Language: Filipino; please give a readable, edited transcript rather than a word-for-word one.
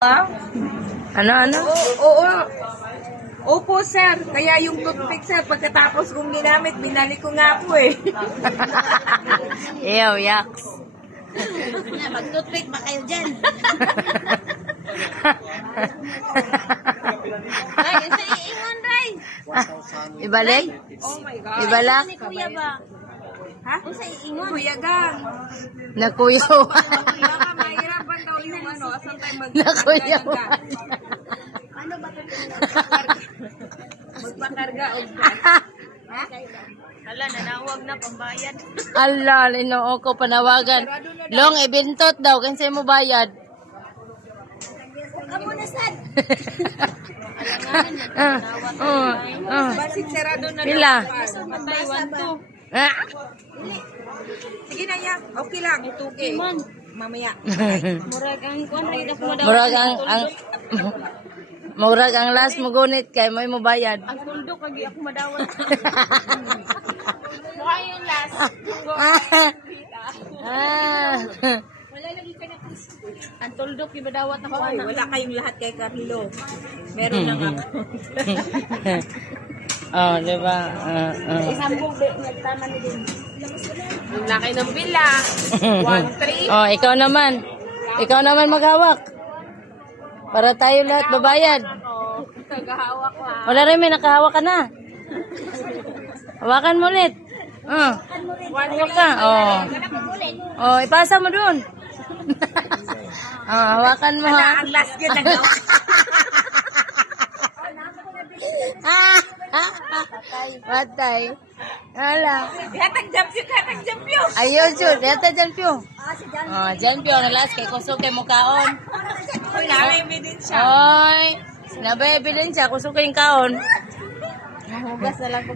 Ah? Ano? Oo. Opo, sir. Kaya yung toothpick, sir, pagkatapos kong ginamit, binalik ko nga po eh. Ew, yaks. Mag-toothpick ba kayo dyan? Ay, sa iingon, Ray. Ibalik? Oh my God. Ibalak? Ni Kuya ba? Ha? Sa iingon. Kuya Gang. Nakuyaw. Baka mahirapan daw yung ano, asan tayo Nakuyaw. Ano ba ito? magpakarga o Ha? Hala, nanawag na pambayad. Ala, linoo ko panawagan. Long, ibintot daw. Kasi mo bayad. Huwag mo na, sad. Basit sarado na Pila? Matay, 1-2. Ah. Sige na yan. Okay lang. Ituki. Mamaya. Murag ang kuwan, rin ako madawat. Murag ang last mo gunit kay mo bayad. Ang tuldok, lagi ako madawat. Mukha yung last. Wala lagi ka na. Ang tuldok, yung madawat ako. Ay, wala kayong lahat kay Carlo. Meron lang ako. Oh, di ba? Isambog, nagtama ni din. Ang laki ng bila. 1-3. Oh, ikaw naman. Ikaw naman maghawak. Para tayo lahat babayad. Tagahawak lang. Wala rin, may nakahawak ka na. Hawakan mo ulit. Hawak ka. Oh, ipasa mo dun. Hawakan mo ha. Ang last yun nagawa. Patay. Hala. Hatag jump yun. Ayun, Jud. Dito dyan, Pyo. Dyan, Pyo. Ang last kay kusok kay mukaon. Wala, may ebidensya. Oy. Sinabay ebidensya. Kusok kay kaon. Hugas na lang